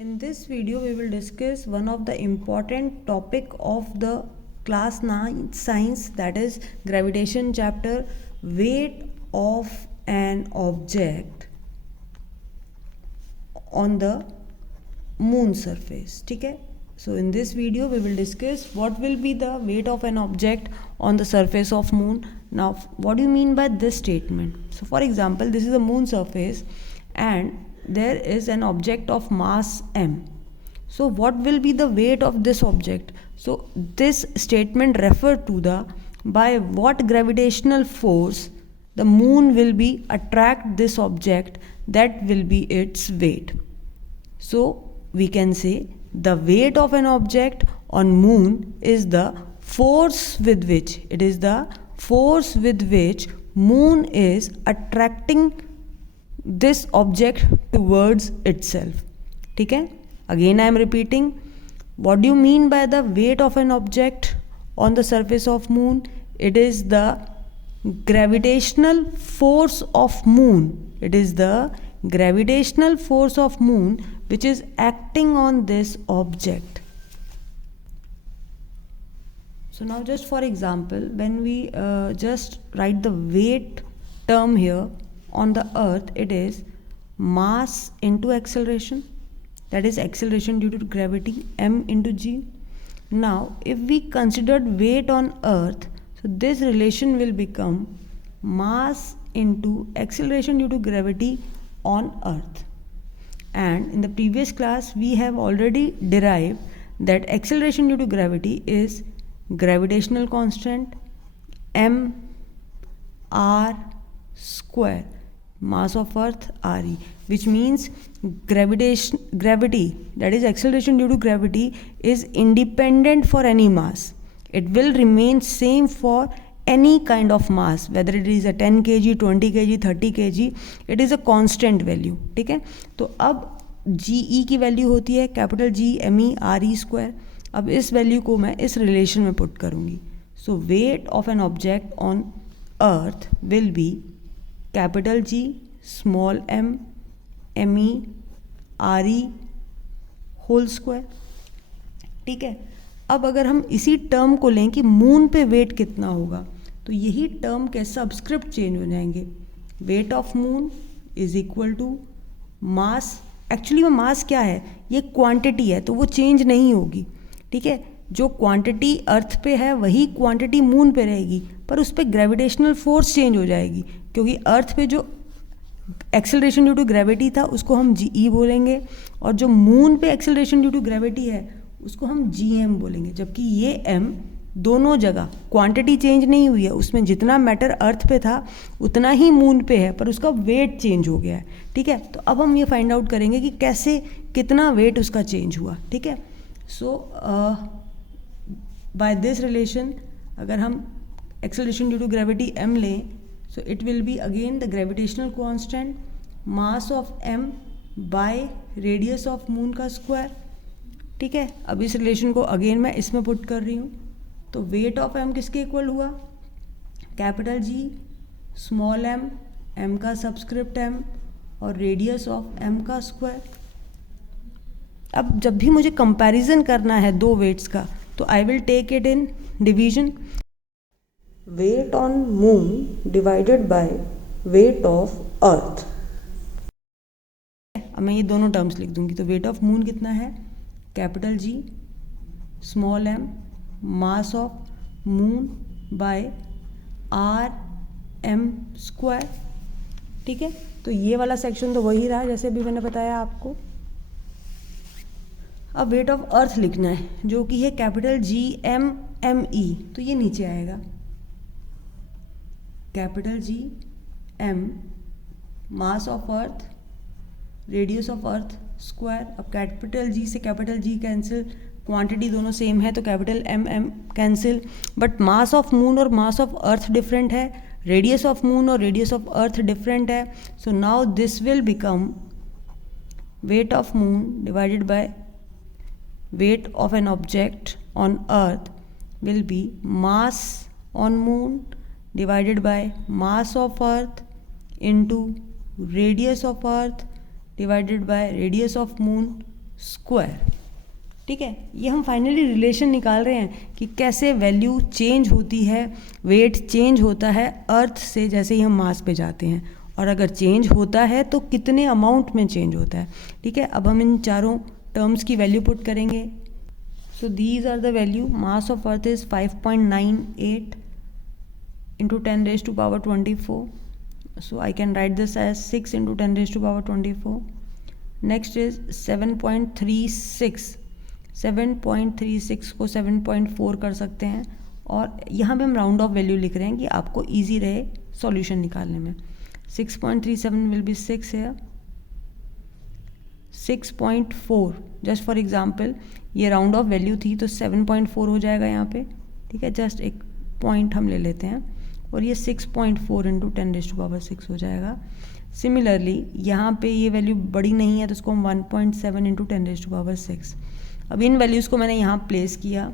In this video, we will discuss one of the important topic of the class 9 science, that is gravitation chapter, weight of an object on the moon surface. ठीक है. So in this video we will discuss what will be the weight of an object on the surface of moon. Now what do you mean by this statement? So for example, this is a moon surface and there is an object of mass m. So what will be the weight of this object? So this statement refer to the by what gravitational force the moon will be attract this object, that will be its weight. So we can say the weight of an object on moon is the force with which moon is attracting this object towards itself. ठीक है. Again I am repeating, what do you mean by the weight of an object on the surface of moon? It is the gravitational force of moon. It is the gravitational force of moon which is acting on this object. So now just for example, when we just write the weight term here on the earth, it is mass into acceleration, that is acceleration due to gravity, m into g. Now if we considered weight on earth, so this relation will become mass into acceleration due to gravity on earth. And in the previous class we have already derived that acceleration due to gravity is gravitational constant m r square, mass of earth re, which means gravity, that is acceleration due to gravity, is independent for any mass. It will remain same for any kind of mass, whether it is a 10 kg, 20 kg, 30 kg, it is a constant value. ठीक है. तो अब GE की value होती है capital G ME RE square. अब इस value को मैं इस रिलेशन में पुट करूँगी. So weight of an object on earth will be capital G small m ME RE whole square. ठीक है. अब अगर हम इसी टर्म को लें कि मून पे वेट कितना होगा, तो यही टर्म के सबस्क्रिप्ट चेंज हो जाएंगे. Weight of moon is equal to mass. Actually में मास क्या है, ये क्वांटिटी है, तो वो चेंज नहीं होगी. ठीक है. जो क्वांटिटी अर्थ पे है वही क्वांटिटी मून पे रहेगी, पर उस पर ग्रेविटेशनल फोर्स चेंज हो जाएगी, क्योंकि अर्थ पे जो एक्सेलरेशन ड्यू टू ग्रेविटी था उसको हम GE बोलेंगे, और जो मून पे एक्सेलरेशन ड्यू टू ग्रेविटी है उसको हम GM बोलेंगे. जबकि ये M दोनों जगह क्वांटिटी चेंज नहीं हुई है, उसमें जितना मैटर अर्थ पे था उतना ही मून पे है, पर उसका वेट चेंज हो गया है. ठीक है. तो अब हम ये फाइंड आउट करेंगे कि कैसे कितना वेट उसका चेंज हुआ. ठीक है. सो बाय दिस रिलेशन अगर हम acceleration due to gravity m लें, so it will be again the gravitational constant mass of m by radius of moon का स्क्वायर. ठीक है. अब इस रिलेशन को अगेन मैं इसमें पुट कर रही हूँ. तो वेट ऑफ m किसके इक्वल हुआ, कैपिटल G स्मॉल m का सबस्क्रिप्ट m और रेडियस ऑफ m का स्क्वायर. अब जब भी मुझे कंपैरिजन करना है दो वेट्स का, तो I will take it in division. Weight on moon divided by weight of earth. अब मैं ये दोनों टर्म्स लिख दूंगी. तो वेट ऑफ मून कितना है, capital G small m mass of moon by RM square. ठीक है. तो ये वाला सेक्शन तो वही रहा जैसे अभी मैंने बताया आपको. अब वेट ऑफ अर्थ लिखना है जो कि है कैपिटल GM ME. तो ये नीचे आएगा capital GM mass of earth radius of earth square. अब कैपिटल G से कैपिटल G कैंसिल, क्वांटिटी दोनों सेम है तो capital M cancel, but mass of moon और मास ऑफ अर्थ डिफरेंट है, रेडियस ऑफ मून और रेडियस ऑफ अर्थ डिफरेंट है. So now this will become wait of moon divided by weight of an object on earth will B mass on moon divided by mass of earth into radius of earth divided by radius of moon square. ठीक है, ये हम finally relation निकाल रहे हैं कि कैसे value change होती है, वेट चेंज होता है अर्थ से जैसे ही हम मास पे जाते हैं, और अगर चेंज होता है तो कितने अमाउंट में चेंज होता है। ठीक है, अब हम इन चारों टर्म्स की वैल्यू पुट करेंगे। So these are the value. Mass of earth is 5.98 into 10 raised to power 24. So I can write this as 6 into 10 raised to power 24. Next is 7.36. 7.36 को 7.4 कर सकते हैं, और यहाँ पे हम राउंड ऑफ वैल्यू लिख रहे हैं कि आपको इजी रहे सॉल्यूशन निकालने में। 6.37 will be 6 here. 6.4 just for example, ये राउंड ऑफ वैल्यू थी तो 7.4 हो जाएगा यहाँ पे। ठीक है, जस्ट एक पॉइंट हम ले लेते हैं, और ये 6.4 इंटू 10 रेज़ टू पावर 6 हो जाएगा। सिमिलरली यहाँ पे ये वैल्यू बड़ी नहीं है तो इसको हम 1.7 इंटू 10 रेज़ टू पावर 6। अब इन वैल्यूज़ को मैंने यहाँ प्लेस किया,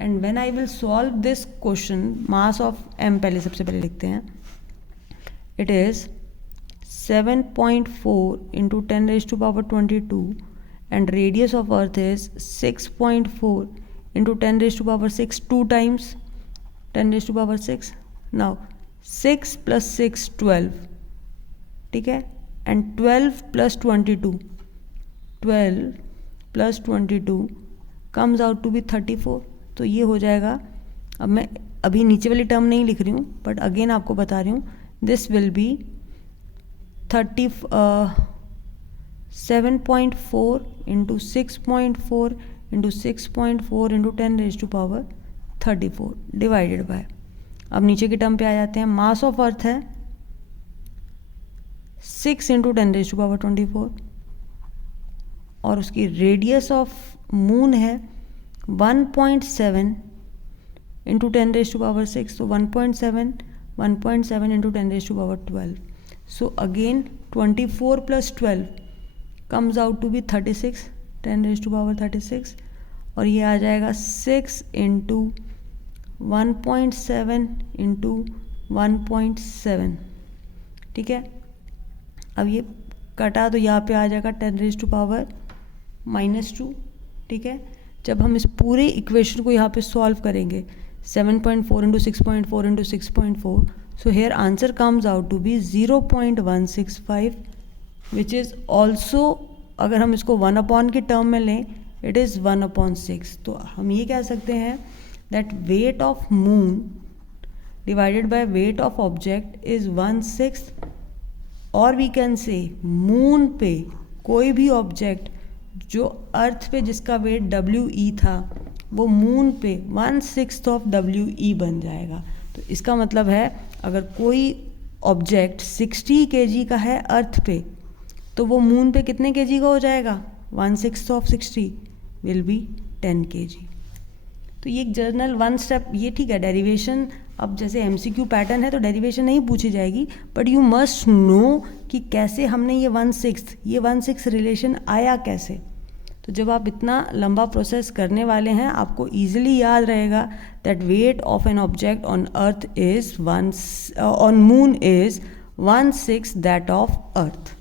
and when I will solve this question, mass of m पहले सबसे पहले लिखते हैं। It is 7.4 into 10 raise to power 22 and radius of earth is 6.4 into 10 raised to power 6, 2 times 10 raised to power 6. Now 6 plus 6 12, ठीक है, and 12 plus 22, 12 plus 22 comes out to be 34. तो ये हो जाएगा। अब मैं अभी नीचे वाली टर्म नहीं लिख रही हूँ, बट अगेन आपको बता रही हूँ, this will be 7.4 into 6.4 into 6.4 into 10 raised to power 34 divided by, अब नीचे की टर्म पे आ जाते हैं। मास ऑफ अर्थ है 6 इंटू 10 रेज़ टू पावर 24, और उसकी रेडियस ऑफ मून है 1.7 इंटू 10 रेज़ टू पावर 6, तो 1.7 into 10 raise to power 12. So again 24 plus 12 comes out to be 36, 10 raised to power 36, और ये आ जाएगा 6 इंटू 1.7 इंटू 1.7. ठीक है, अब ये कटा तो यहाँ पे आ जाएगा 10 रेज़ टू पावर -2. ठीक है, जब हम इस पूरे इक्वेशन को यहाँ पे सॉल्व करेंगे, 7.4 into 6.4 into 6.4, so here answer comes out to be 0.165, which is also, अगर हम इसको 1 की टर्म में लें, it is 1/6. तो हम ये कह सकते हैं that weight of moon divided by weight of object is 1/6, और we can say moon पे कोई भी ऑब्जेक्ट जो अर्थ पे जिसका वेट WE था, वो मून पे 1/6 ऑफ WE बन जाएगा। तो इसका मतलब है अगर कोई ऑब्जेक्ट 60 kg का है अर्थ पे, तो वो मून पे कितने kg का हो जाएगा? 1/6 ऑफ 60 विल बी 10 kg. तो ये एक जर्नल 1 स्टेप, ये ठीक है। डेरिवेशन अब जैसे MCQ पैटर्न है तो डेरिवेशन नहीं पूछी जाएगी, बट यू मस्ट नो कि कैसे हमने ये 1/6 रिलेशन आया कैसे। तो जब आप इतना लंबा प्रोसेस करने वाले हैं, आपको ईजिली याद रहेगा that wait of an object on earth is on moon is 1/6 that of earth.